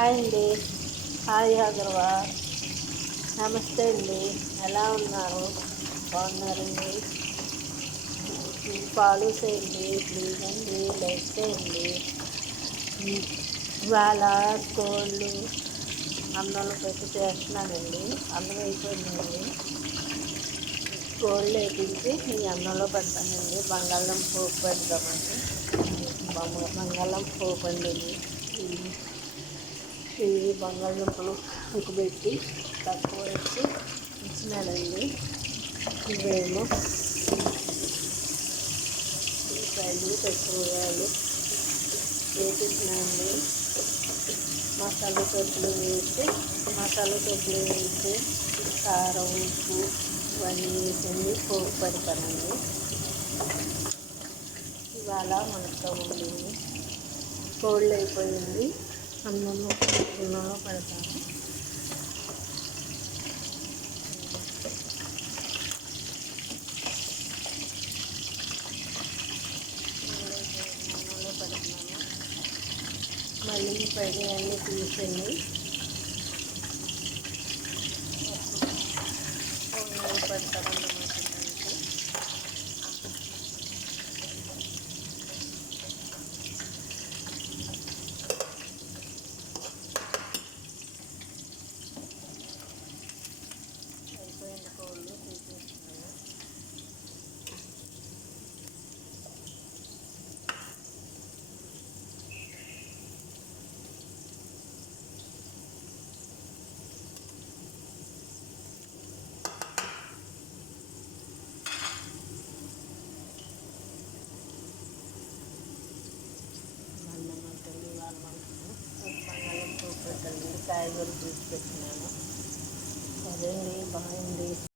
Hi అండి. Hi Agarwal. నమస్తే అండి. ఎలా ఉన్నారు? బాగున్నారండి? ఫాలో చేయండి ప్లీజ్ అండి, లైక్ చేయండి. ఇవాళ కోళ్ళు అన్నంలో పెట్టి చేస్తున్నానండి. అన్నం అయిపోయిందండి. కోళ్ళు వేపించి ఈ అన్నంలో పెడతానండి. బంగాళదుంప పోపు పెడతామండి. బంగాళదుంప పోపు అండి ఇది. ఈ బంగాళదుంపలు ఉడకబెట్టి తక్కువ వేసి ఇచ్చినానండి. ఇవేమో ఉల్లిపాయలు పచ్చిమిరపకాయలు వేసేసినానండి. మసాలా సొప్పులు వేసి కారం ఉప్పు ఇవన్నీ వేసింది పోపు పెడతానండి. ఇవాళ మనతో ఉండింది కోళ్ళు అయిపోయింది. అన్నంలో పెడతాను. అన్నంలో పెడుతున్నాను. మళ్ళీ పైన అన్నీ తీసేయండి. పెడతామన్నమాట. అయిపోయిన కోళ్ళు తీసేస్తున్నాను. బంగాళదుంప పోపు పెట్టండి. కాయగూర తీసి పెట్టినాను.